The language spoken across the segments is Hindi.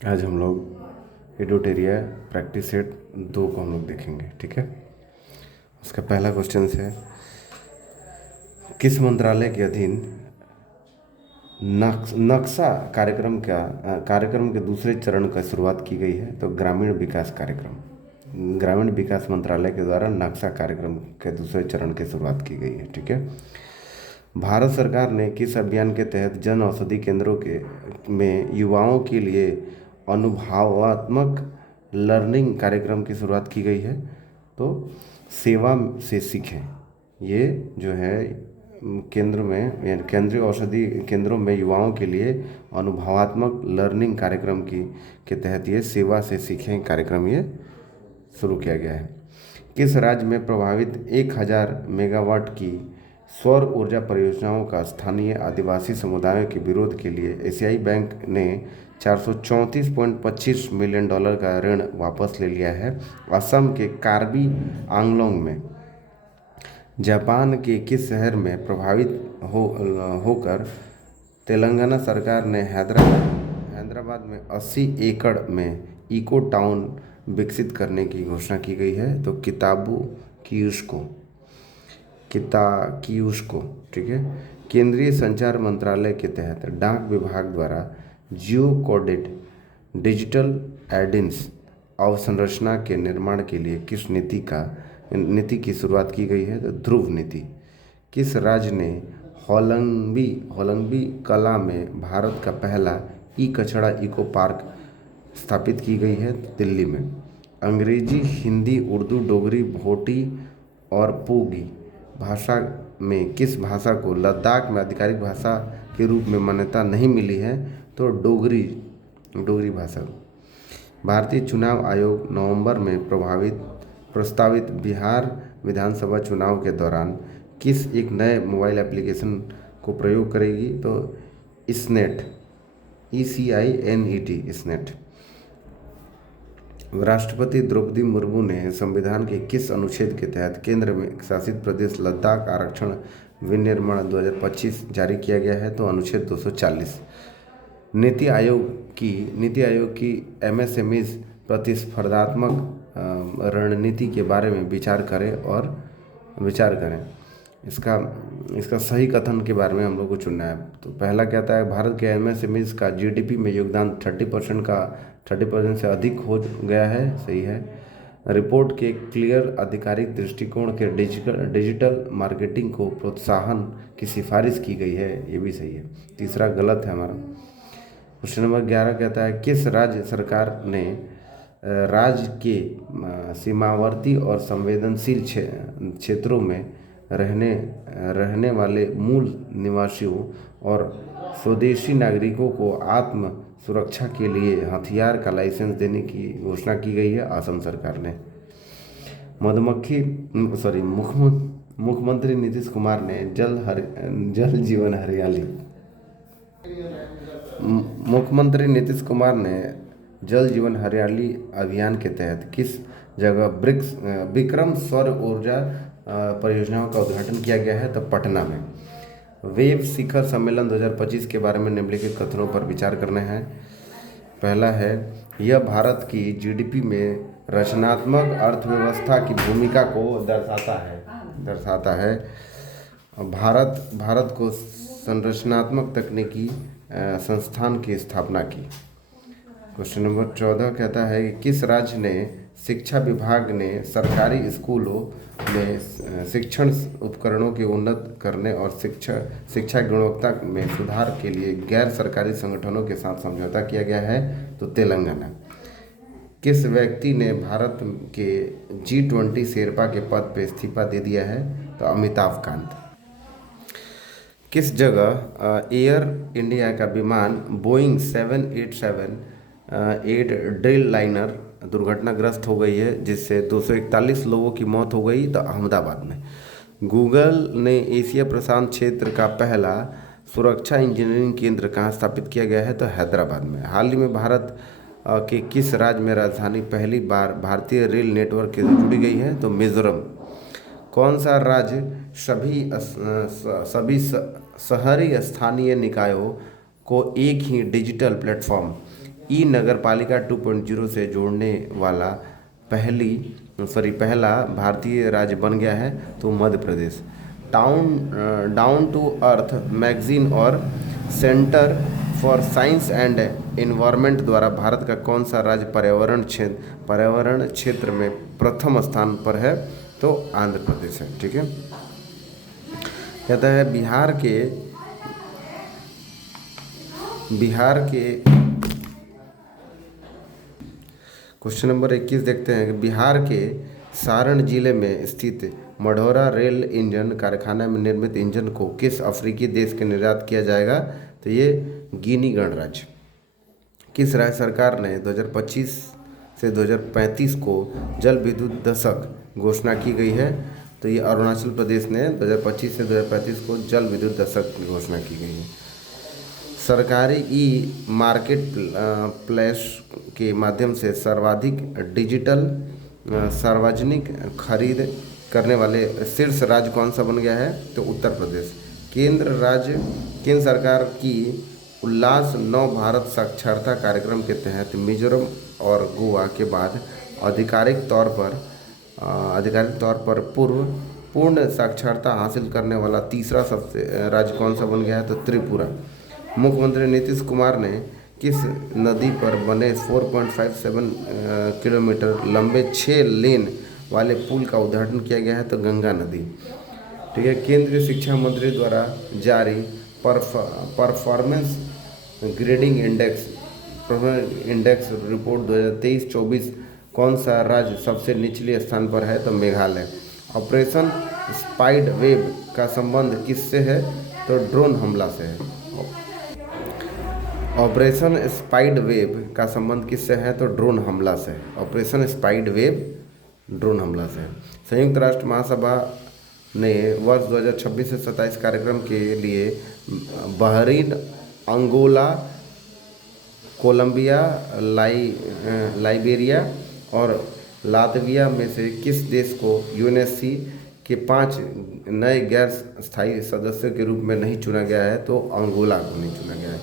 आज हम लोग एडोटेरिया प्रैक्टिस सेट 2 को हम लोग देखेंगे। ठीक है, उसका पहला क्वेश्चन है, किस मंत्रालय के अधीन नक्शा कार्यक्रम के दूसरे चरण का शुरुआत की गई है? तो ग्रामीण विकास कार्यक्रम, ग्रामीण विकास मंत्रालय के द्वारा नक्शा कार्यक्रम के दूसरे चरण की शुरुआत की गई है। ठीक है, भारत सरकार ने किस अभियान के तहत जन औषधि केंद्रों के में युवाओं के लिए अनुभवात्मक लर्निंग कार्यक्रम की शुरुआत की गई है? तो सेवा से सीखें, ये जो है केंद्र में यानी केंद्रीय औषधि केंद्रों में युवाओं के लिए अनुभवात्मक लर्निंग कार्यक्रम के तहत ये सेवा से सीखें कार्यक्रम ये शुरू किया गया है। किस राज्य में प्रभावित 1000 मेगावाट की सौर ऊर्जा परियोजनाओं का स्थानीय आदिवासी समुदायों के विरोध के लिए एशियाई बैंक ने $434.25 मिलियन का ऋण वापस ले लिया है? असम के कार्बी आंगलोंग में जापान के किस शहर में प्रभावित होकर तेलंगाना सरकार ने हैदराबाद में 80 एकड़ में इको टाउन विकसित करने की घोषणा की गई है? तो किताकियुस्को। ठीक है, केंद्रीय संचार मंत्रालय के तहत डाक विभाग द्वारा जियो कोडेड डिजिटल एडिन्स अवसंरचना के निर्माण के लिए किस नीति की शुरुआत की गई है? तो ध्रुव नीति। किस राज्य ने होलंगी कला में भारत का पहला ई कचरा इको पार्क स्थापित की गई है? दिल्ली में। अंग्रेजी, हिंदी, उर्दू, डोगरी, भोटी और पोगी भाषा में किस भाषा को लद्दाख में आधिकारिक भाषा के रूप में मान्यता नहीं मिली है? तो डोगरी भाषा। भारतीय चुनाव आयोग नवंबर में प्रस्तावित बिहार विधानसभा चुनाव के दौरान किस एक नए मोबाइल एप्लीकेशन को प्रयोग करेगी? तो स्नेट, ECINET, स्नेट। राष्ट्रपति द्रौपदी मुर्मू ने संविधान के किस अनुच्छेद के तहत केंद्र में शासित प्रदेश लद्दाख आरक्षण विनिर्माण 2025 जारी किया गया है? तो अनुच्छेद 240। नीति आयोग की MSMEs प्रतिस्पर्धात्मक रणनीति के बारे में विचार करें। इसका सही कथन के बारे में हम लोग को चुनना है। तो पहला कहता है, भारत के MSMEs का GDP में योगदान 30% से अधिक हो गया है। सही है। रिपोर्ट के क्लियर आधिकारिक दृष्टिकोण के डिजिटल मार्केटिंग को प्रोत्साहन की सिफारिश की गई है। ये भी सही है। तीसरा गलत है हमारा। क्वेश्चन नंबर 11 कहता है, किस राज्य सरकार ने राज्य के सीमावर्ती और संवेदनशील क्षेत्रों में रहने वाले मूल निवासियों और स्वदेशी नागरिकों को आत्म सुरक्षा के लिए हथियार का लाइसेंस देने की घोषणा की गई है? असम सरकार ने। मुख्यमंत्री नीतीश कुमार ने जल जीवन हरियाली मुख्यमंत्री नीतीश कुमार ने जल जीवन हरियाली अभियान के तहत किस जगह विक्रम सौर ऊर्जा परियोजनाओं का उद्घाटन किया गया है? तो पटना में। वेव शिखर सम्मेलन 2025 के बारे में निम्नलिखित कथनों पर विचार करना है। पहला है, यह भारत की GDP में रचनात्मक अर्थव्यवस्था की भूमिका को दर्शाता है। भारत को संरचनात्मक तकनीकी संस्थान की स्थापना की। क्वेश्चन नंबर 14 कहता है कि किस राज्य ने शिक्षा विभाग ने सरकारी स्कूलों में शिक्षण उपकरणों के उन्नत करने और शिक्षा गुणवत्ता में सुधार के लिए गैर सरकारी संगठनों के साथ समझौता किया गया है? तो तेलंगाना। किस व्यक्ति ने भारत के G20 शेरपा के पद पर इस्तीफा दे दिया है? तो अमिताभ कांत। किस जगह एयर इंडिया का विमान बोइंग 787-8 ड्रील लाइनर दुर्घटनाग्रस्त हो गई है, जिससे 241 लोगों की मौत हो गई? तो अहमदाबाद में। गूगल ने एशिया प्रशांत क्षेत्र का पहला सुरक्षा इंजीनियरिंग केंद्र कहाँ स्थापित किया गया है? तो हैदराबाद में। हाल ही में भारत के किस राज्य में राजधानी पहली बार भारतीय रेल नेटवर्क से जुड़ी गई है? तो मिजोरम। कौन सा राज्य सभी शहरी स्थानीय निकायों को एक ही डिजिटल प्लेटफॉर्म ई नगरपालिका 2.0 से जोड़ने वाला पहला भारतीय राज्य बन गया है तो Madhya Pradesh. Down to earth magazine और centre for science and environment द्वारा भारत का कौन सा राज्य पर्यावरण क्षेत्र में प्रथम स्थान पर है तो आंध्र प्रदेश है। ठीक है, कहता है बिहार के क्वेश्चन नंबर 21 देखते हैं कि बिहार के सारण जिले में स्थित मढ़ौरा रेल इंजन कारखाना में निर्मित इंजन को किस अफ्रीकी देश के निर्यात किया जाएगा तो ये गिनी गणराज्य। किस राज्य सरकार ने 2025 से 2035 को जल विद्युत दशक घोषणा की गई है तो ये अरुणाचल प्रदेश ने 2025 से 2035 को जल विद्युत दशक की घोषणा की गई है। सरकारी ई मार्केट प्लेस के माध्यम से सर्वाधिक डिजिटल सार्वजनिक खरीद करने वाले शीर्ष राज्य कौन सा बन गया है तो उत्तर प्रदेश। केंद्र सरकार की उल्लास नव भारत साक्षरता कार्यक्रम के तहत मिजोरम और गोवा के बाद आधिकारिक तौर पर पूर्ण साक्षरता हासिल करने वाला तीसरा सबसे राज्य कौन सा बन गया है तो त्रिपुरा। मुख्यमंत्री नीतीश कुमार ने किस नदी पर बने 4.57 किलोमीटर लंबे 6 लेन वाले पुल का उद्घाटन किया गया है तो गंगा नदी। ठीक है, केंद्रीय शिक्षा मंत्री द्वारा जारी परफॉर्मेंस ग्रेडिंग इंडेक्स रिपोर्ट 2023-24 कौन सा राज्य सबसे निचले स्थान पर है तो मेघालय। ऑपरेशन स्पाइड वेब का संबंध किससे है तो ड्रोन हमला से है। ऑपरेशन स्पाइड वेब का संबंध किससे है तो ड्रोन हमला से। ऑपरेशन स्पाइड वेब ड्रोन हमला से। संयुक्त राष्ट्र महासभा ने वर्ष 2026 से 27 कार्यक्रम के लिए बहरीन, अंगोला, कोलंबिया, लाइबेरिया और लातविया में से किस देश को यूएनएससी के 5 नए गैर स्थायी सदस्यों के रूप में नहीं चुना गया है तो अंगोला को नहीं चुना गया है।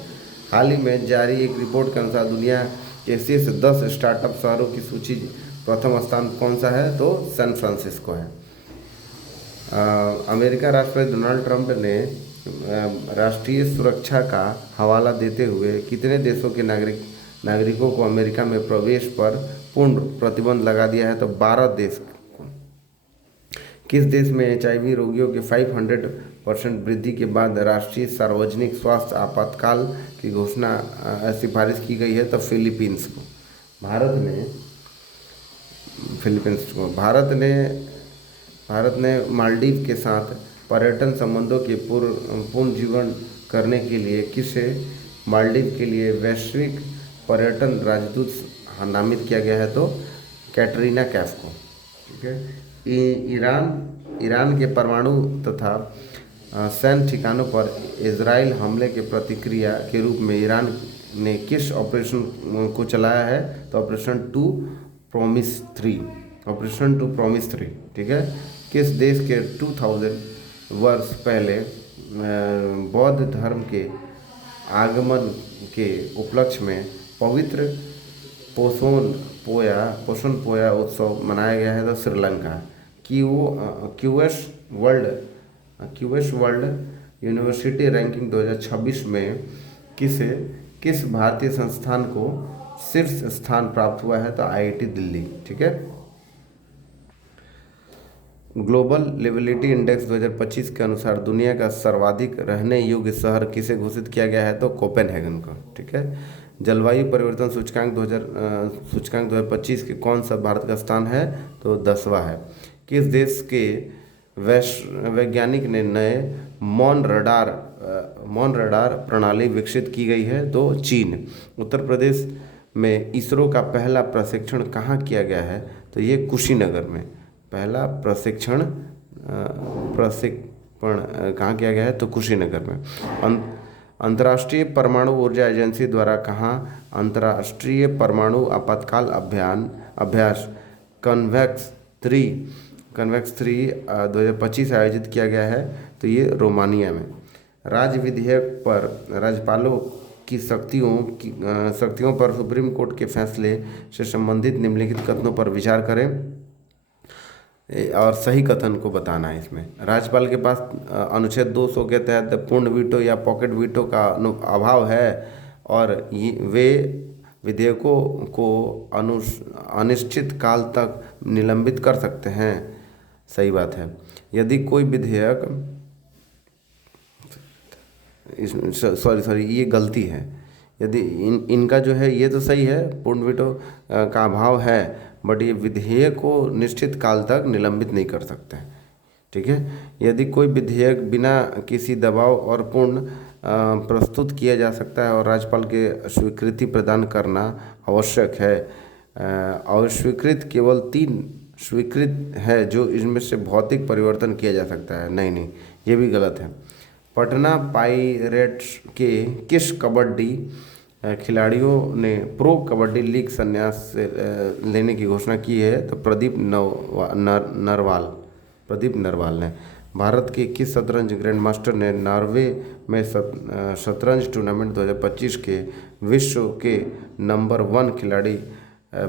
हाल ही में जारी एक रिपोर्ट के अनुसार दुनिया के शीर्ष 10 स्टार्टअप शहरों की सूची प्रथम स्थान कौन सा है तो सैन फ्रांसिस्को है। अमेरिका राष्ट्रपति डोनाल्ड ट्रंप ने राष्ट्रीय सुरक्षा का हवाला देते हुए कितने देशों के नागरिकों को अमेरिका में प्रवेश पर पूर्ण प्रतिबंध लगा दिया है तो 12 देश को। किस देश में HIV रोगियों के 500% वृद्धि के बाद राष्ट्रीय सार्वजनिक स्वास्थ्य आपातकाल की घोषणा सिफारिश की गई है तो फिलीपींस को। भारत ने मालदीव के साथ पर्यटन संबंधों के पुनर्जीवन करने के लिए किसे मालदीव के लिए वैश्विक पर्यटन राजदूत नामित किया गया है तो कैटरीना कैफ को। ठीक है, ईरान के परमाणु तथा सैन्य ठिकानों पर इजराइल हमले के प्रतिक्रिया के रूप में ईरान ने किस ऑपरेशन को चलाया है तो ऑपरेशन टू प्रॉमिस 3। ठीक है, किस देश के 2000 वर्ष पहले बौद्ध धर्म के आगमन के उपलक्ष्य में पवित्र पोषण पोया उत्सव मनाया गया है तो Sri Lanka. QS world university ranking 2026 में किस भारतीय संस्थान को शीर्ष स्थान प्राप्त हुआ है तो IIT दिल्ली। ठीक है, ग्लोबल लिविलिटी इंडेक्स 2025 के अनुसार दुनिया का सर्वाधिक रहने योग्य शहर किसे घोषित किया गया है तो कोपेनहेगन को। ठीक है, जलवायु परिवर्तन सूचकांक 2025 के कौन सा भारत का स्थान है तो 10वां है। किस देश के वैज्ञानिक ने नए मौन रडार प्रणाली विकसित की गई है तो चीन। उत्तर प्रदेश में इसरो का पहला प्रशिक्षण कहाँ किया गया है तो ये कुशीनगर में। पहला प्रशिक्षण कहाँ किया गया है तो कुशीनगर में। अंतर्राष्ट्रीय परमाणु ऊर्जा एजेंसी द्वारा कहाँ अंतर्राष्ट्रीय परमाणु आपातकाल अभ्यास कन्वेक्स 3 2025 आयोजित किया गया है तो ये रोमानिया में। राज्य विधेयक पर राज्यपालों की शक्तियों पर सुप्रीम कोर्ट के फैसले से संबंधित निम्नलिखित कथनों पर विचार करें और सही कथन को बताना है। इसमें राज्यपाल के पास अनुच्छेद 200 के तहत पूर्ण वीटो या पॉकेट वीटो का अभाव है और वे विधेयकों को अनिश्चित काल तक निलंबित कर सकते हैं। सही बात है। यदि कोई विधेयक सॉरी ये गलती है। यदि इनका जो है ये तो सही है, पूर्ण वीटो का अभाव है, बट ये विधेयक को निश्चित काल तक निलंबित नहीं कर सकते। ठीक है। यदि कोई विधेयक बिना किसी दबाव और पूर्ण प्रस्तुत किया जा सकता है और राज्यपाल के स्वीकृति प्रदान करना आवश्यक है। और स्वीकृत केवल 3 स्वीकृत है जो इसमें से भौतिक परिवर्तन किया जा सकता है। नहीं, ये भी गलत है। पटना पाइरेट्स के किस कबड्डी खिलाड़ियों ने प्रो कबड्डी लीग संन्यास से लेने की घोषणा की है? तो प्रदीप नरवाल ने। भारत के किस शतरंज ग्रैंड मास्टर ने नॉर्वे में शतरंज टूर्नामेंट 2025 के विश्व के नंबर 1 खिलाड़ी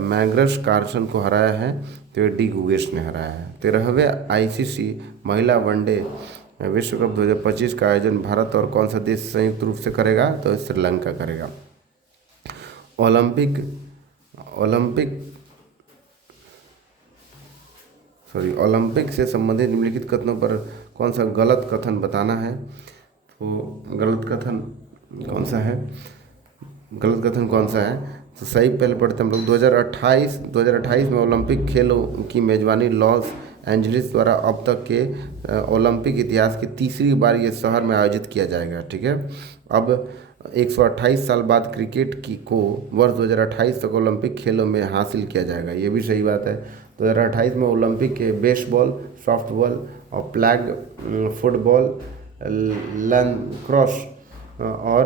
मैग्नस कार्लसन को हराया है? तो ये डी गुगेश ने हराया है। 13वें आईसीसी महिला वनडे विश्व कप 2025 का आयोजन भारत और कौन सा देश संयुक्त रूप से करेगा? तो श्रीलंका करेगा। ओलंपिक से संबंधित निम्नलिखित कथनों पर कौन सा गलत कथन बताना है? तो गलत कथन कौन सा है? तो सही पहले पढ़ते हैं हम लोग। 2028 में ओलंपिक खेलों की मेजबानी लॉस एंजलिस द्वारा अब तक के ओलंपिक इतिहास की तीसरी बार ये शहर में आयोजित किया जाएगा। ठीक है। अब 128 साल बाद क्रिकेट को वर्ष 2028 तक ओलंपिक खेलों में हासिल किया जाएगा। ये भी सही बात है। 2028 में ओलंपिक के बेसबॉल, सॉफ्टबॉल और फ्लैग फुटबॉल, लैक्रोस और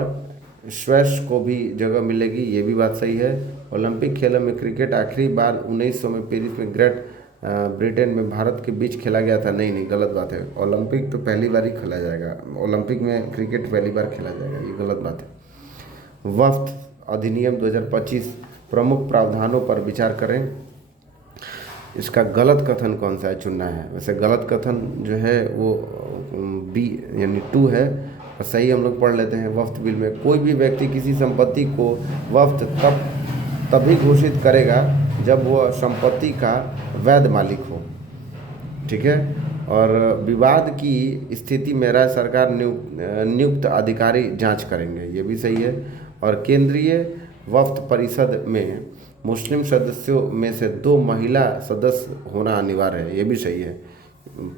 स्क्वैश को भी जगह मिलेगी। ये भी बात सही है। ओलंपिक खेलों में क्रिकेट आखिरी बार 1900 में पेरिस में ग्रेट ब्रिटेन में भारत के बीच खेला गया था। नहीं, गलत बात है। ओलंपिक तो पहली बार ही खेला जाएगा। ओलंपिक में क्रिकेट पहली बार खेला जाएगा, ये गलत बात है। वक्फ अधिनियम 2025 प्रमुख प्रावधानों पर विचार करें। इसका गलत कथन कौन सा है चुनना है। वैसे गलत कथन जो है वो बी यानी 2 है और सही हम लोग पढ़ लेते हैं। वक्फ बिल में कोई भी व्यक्ति किसी संपत्ति को वक्फ तभी घोषित करेगा जब वह संपत्ति का वैध मालिक हो। ठीक है। और विवाद की स्थिति में राज्य सरकार नियुक्त अधिकारी जांच करेंगे। ये भी सही है। और केंद्रीय वक्फ परिषद में मुस्लिम सदस्यों में से 2 महिला सदस्य होना अनिवार्य है। ये भी सही है।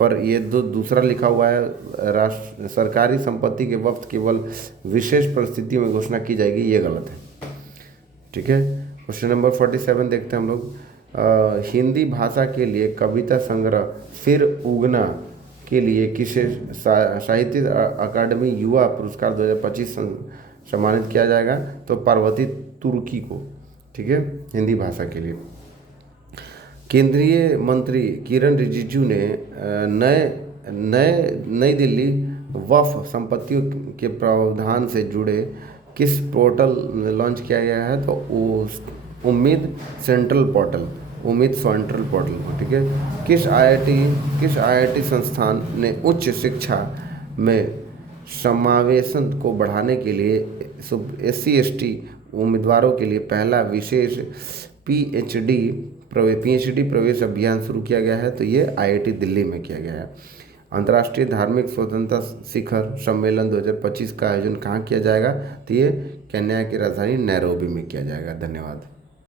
पर ये दूसरा लिखा हुआ है, सरकारी संपत्ति के वक्फ केवल विशेष परिस्थितियों में घोषणा की जाएगी। ये गलत है। ठीक है। क्वेश्चन नंबर 47 देखते हैं हम लोग। हिंदी भाषा के लिए कविता संग्रह फिर उगना के लिए किसे साहित्य अकादमी युवा पुरस्कार 2025 सम्मानित किया जाएगा? तो पार्वती तुर्की को। ठीक है। हिंदी भाषा के लिए केंद्रीय मंत्री किरण रिजिजू ने नई दिल्ली वक्फ संपत्तियों के प्रावधान से जुड़े किस पोर्टल लॉन्च किया गया है? तो उम्मीद सेंट्रल पोर्टल को। ठीक है। किस आईआईटी संस्थान ने उच्च शिक्षा में समावेशन को बढ़ाने के लिए SC/ST उम्मीदवारों के लिए पहला विशेष पीएचडी प्रवेश अभियान शुरू किया गया है? तो ये IIT दिल्ली में किया गया है। अंतर्राष्ट्रीय धार्मिक स्वतंत्रता शिखर सम्मेलन 2025 का आयोजन कहाँ किया जाएगा? तो ये केन्या की राजधानी नैरोबी में किया जाएगा। धन्यवाद।